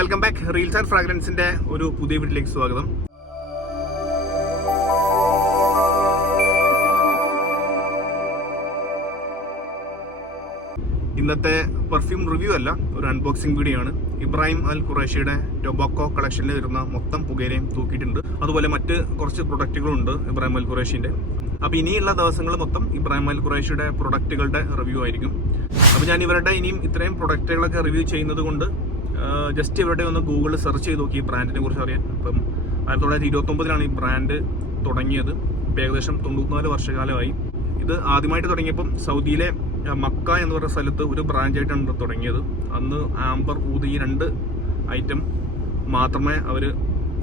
Welcome back reels and ഫ്രാഗ്രൻസിന്റെ ഒരു പുതിയ വീട്ടിലേക്ക് സ്വാഗതം. ഇന്നത്തെ പെർഫ്യൂം റിവ്യൂ അല്ല ഒരു അൺബോക്സിംഗ് വീഡിയോ ആണ്. ഇബ്രാഹിം അൽ ഖുറേഷിയുടെ ടൊബാക്കോ കളക്ഷനിൽ വരുന്ന മൊത്തം പുകയിലയും തൂക്കിയിട്ടുണ്ട്. അതുപോലെ മറ്റ് കുറച്ച് പ്രൊഡക്റ്റുകളുണ്ട് ഇബ്രാഹിം അൽ ഖുറേഷിന്റെ. അപ്പോൾ ഇനിയുള്ള ദിവസങ്ങൾ മൊത്തം ഇബ്രാഹിം അൽ ഖുറേഷിയുടെ പ്രൊഡക്റ്റുകളുടെ റിവ്യൂ ആയിരിക്കും. അപ്പോൾ ഞാൻ ഇവരുടെ ഇനിയും ഇത്രയും പ്രൊഡക്റ്റുകളൊക്കെ റിവ്യൂ ചെയ്യുന്നത് കൊണ്ട് ജസ്റ്റ് ഇവരുടെ ഒന്ന് ഗൂഗിളിൽ സെർച്ച് ചെയ്ത് നോക്കി ഈ ബ്രാൻഡിനെ കുറിച്ച് അറിയാൻ. അപ്പം ആയിരത്തി തൊള്ളായിരത്തി ഇരുപത്തൊമ്പതിലാണ് ഈ ബ്രാൻഡ് തുടങ്ങിയത്. ഇപ്പം ഏകദേശം തൊണ്ണൂറ്റിനാല് വർഷകാലമായി. ഇത് ആദ്യമായിട്ട് തുടങ്ങിയപ്പം സൗദിയിലെ മക്ക എന്ന് പറയുന്ന സ്ഥലത്ത് ഒരു ബ്രാഞ്ചായിട്ടാണ് തുടങ്ങിയത്. അന്ന് ആംബർ ഊത് രണ്ട് ഐറ്റം മാത്രമേ അവർ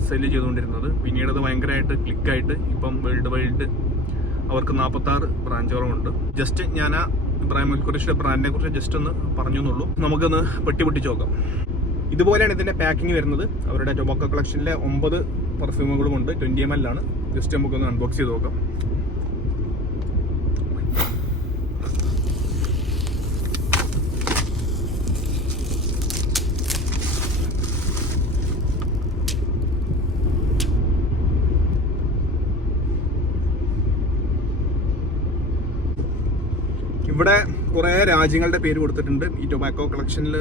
സെല്ല് ചെയ്തുകൊണ്ടിരുന്നത്. പിന്നീട് അത് ഭയങ്കരമായിട്ട് ക്ലിക്കായിട്ട് ഇപ്പം വേൾഡ് വൈഡ് അവർക്ക് നാൽപ്പത്താറ് ബ്രാഞ്ചുകളുമുണ്ട് ജസ്റ്റ് ഞാൻ ആ ഇബ്രാഹിം അൽ ഖുറേഷിയുടെ ബ്രാൻഡിനെ കുറിച്ച് ജസ്റ്റ് ഒന്ന് പറഞ്ഞു എന്നുള്ളൂ നമുക്കൊന്ന് പെട്ടി പൊട്ടിച്ച് നോക്കാം. ഇതുപോലെയാണ് ഇതിന്റെ പാക്കിംഗ് വരുന്നത്. അവരുടെ ടൊബാക്കോ കളക്ഷനിലെ ഒമ്പത് പെർഫ്യൂമുകളും ഉണ്ട്. ട്വന്റി എം എൽ ആണ്. ജസ്റ്റ് നമുക്കൊന്ന് അൺബോക്സ് ചെയ്ത് നോക്കാം. ഇവിടെ കുറേ രാജ്യങ്ങളുടെ പേര് കൊടുത്തിട്ടുണ്ട്. ഈ ടൊബാക്കോ കളക്ഷനിൽ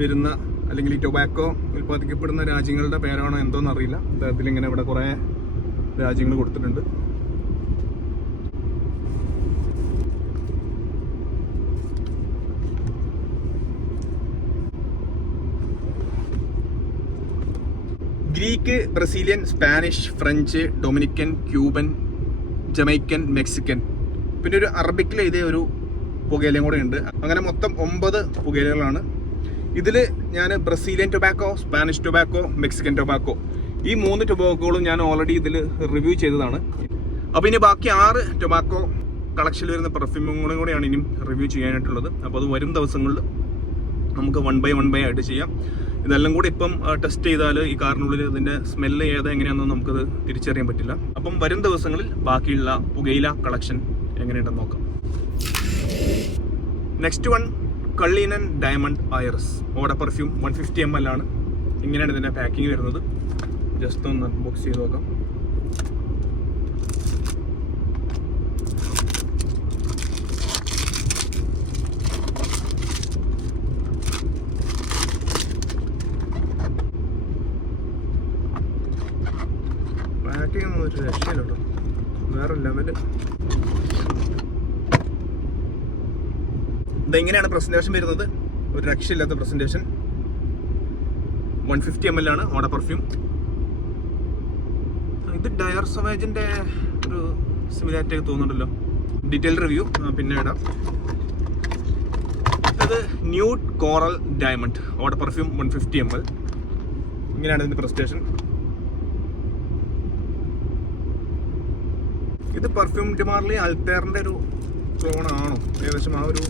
വരുന്ന അല്ലെങ്കിൽ ഈ ടൊബാക്കോ ഉൽപ്പാദിക്കപ്പെടുന്ന രാജ്യങ്ങളുടെ പേരാണോ എന്തോന്ന് അറിയില്ല. അദ്ദേഹത്തിൽ ഇങ്ങനെ ഇവിടെ കുറേ രാജ്യങ്ങൾ കൊടുത്തിട്ടുണ്ട്. Greek Brazilian Spanish French Dominican Cuban Jamaican Mexican. പിന്നെ ഒരു അറബിക്കിൽ എഴുതിയ ഒരു പുകയിലയും കൂടെ ഉണ്ട്. അങ്ങനെ മൊത്തം ഒമ്പത് പുകയിലകളാണ് ഇതിൽ ഞാൻ Brazilian tobacco Spanish tobacco Mexican tobacco. ഈ മൂന്ന് ടൊബാക്കോകളും ഞാൻ ഓൾറെഡി ഇതിൽ റിവ്യൂ ചെയ്തതാണ്. അപ്പോൾ ഇനി ബാക്കി ആറ് ടൊബാക്കോ കളക്ഷനിൽ വരുന്ന പെർഫ്യൂമുകളും കൂടെയാണ് ഇനിയും റിവ്യൂ ചെയ്യാനായിട്ടുള്ളത്. അപ്പോൾ അത് വരും ദിവസങ്ങളിൽ നമുക്ക് വൺ ബൈ വൺ ബൈ ആയിട്ട് ചെയ്യാം. ഇതെല്ലാം കൂടി ഇപ്പം ടെസ്റ്റ് ചെയ്താൽ ഈ കാറിനുള്ളിൽ ഇതിന്റെ സ്മെല്ല് ഏതാ എങ്ങനെയാണെന്ന് നമുക്കത് തിരിച്ചറിയാൻ പറ്റില്ല. അപ്പം വരും ദിവസങ്ങളിൽ ബാക്കിയുള്ള പുകയില കളക്ഷൻ എങ്ങനെയുണ്ടെന്ന് നോക്കാം. Next one Cullinan diamond Aires ഓട perfume one fifty M L ആണ്. ഇങ്ങനെയാണ് ഇതിന്റെ പാക്കിംഗ് വരുന്നത്. ജസ്റ്റ് ഒന്ന് ബോക്സ് ചെയ്ത് നോക്കാം. ഒരു രക്ഷയില്ല വേറെ ലെവൽ ഇതെങ്ങനെയാണ് പ്രസന്റേഷൻ വരുന്നത്? ഒരു രക്ഷയില്ലാത്ത presentation one fifty M L ആണ് ഓട പെർഫ്യൂം ഇത് ഡയർ സൊവേജിന്റെ ഒരു സിമിലാരിറ്റി തോന്നുന്നുണ്ടല്ലോ. ഡീറ്റെയിൽ റിവ്യൂ പിന്നെ ഇടാം. ഇത് ന്യൂ കോറൽ ഡയമണ്ട് ഓട perfume one fifty M L ഇങ്ങനെയാണ് ഇതിന്റെ പ്രസന്റേഷൻ ഇത് പെർഫ്യൂം ഡിമാർലി അൽത്തേറിന്റെ ഒരു ക്ലോണാണോ ഏകദേശം ആ ഒരു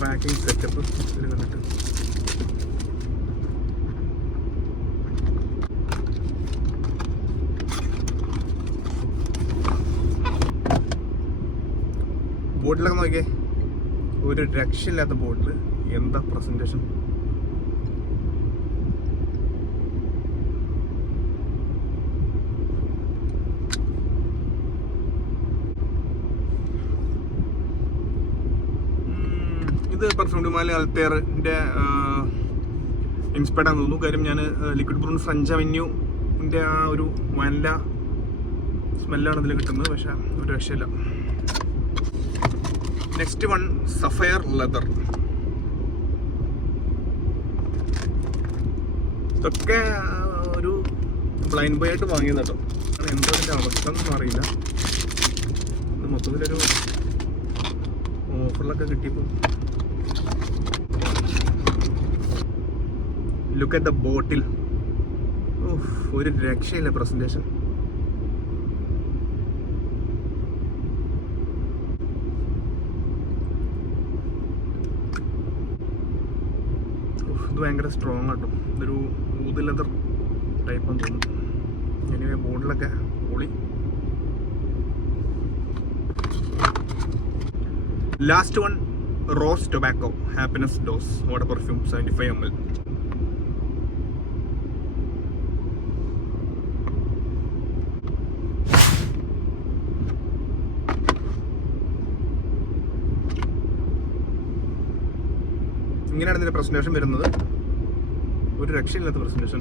പാക്കിംഗ് സെറ്റപ്പ് ഇതിൽ കണ്ടിട്ട്. ബോട്ടിലൊക്കെ നോക്കിയേ. ഒരു രക്ഷയില്ലാത്ത ബോട്ടിൽ എന്താ പ്രസന്റേഷൻ ഇത് പെർഫ്യൂം ഡിമാലി അൽത്തേറിന്റെ ഇൻസ്പയർഡ് ആണെന്ന് തോന്നുന്നു. കാര്യം ഞാൻ ലിക്വിഡ് ബ്രൂൺ ഫ്രഞ്ച് അവന്യൂന്റെ ആ ഒരു വനല സ്മെല്ലാണ് ഇതിൽ കിട്ടുന്നത്. പക്ഷേ ഒരു രക്ഷയില്ല. നെക്സ്റ്റ് വൺ സഫയർ ലെതർ ഇതൊക്കെ ഒരു ബ്ലൈൻഡ് ബോയ് ആയിട്ട് വാങ്ങിയത് കേട്ടോ എന്തോ അതിന്റെ അവസ്ഥ ഒന്നും അറിയില്ല. മൊത്തത്തിലൊരു ഓഫറിലൊക്കെ കിട്ടിയപ്പോൾ ലുക്ക് അറ്റ് ദ ബോട്ടിൽ ഒരു രക്ഷയില്ല പ്രസന്റേഷൻ ഇത് ഭയങ്കര സ്ട്രോങ് ആട്ടോ. ഇതൊരു ഊത് ലെതർ ടൈപ്പ് എന്ന് തോന്നുന്നു. എനിവേ ബോട്ടിലൊക്കെ പൊളി. Last one rose tobacco happiness dose water perfume seventy five M L ഇങ്ങനെയാണ് ഇതിന്റെ പ്രസന്റേഷൻ വരുന്നത്. ഒരു രക്ഷയില്ലാത്ത പ്രസന്റേഷൻ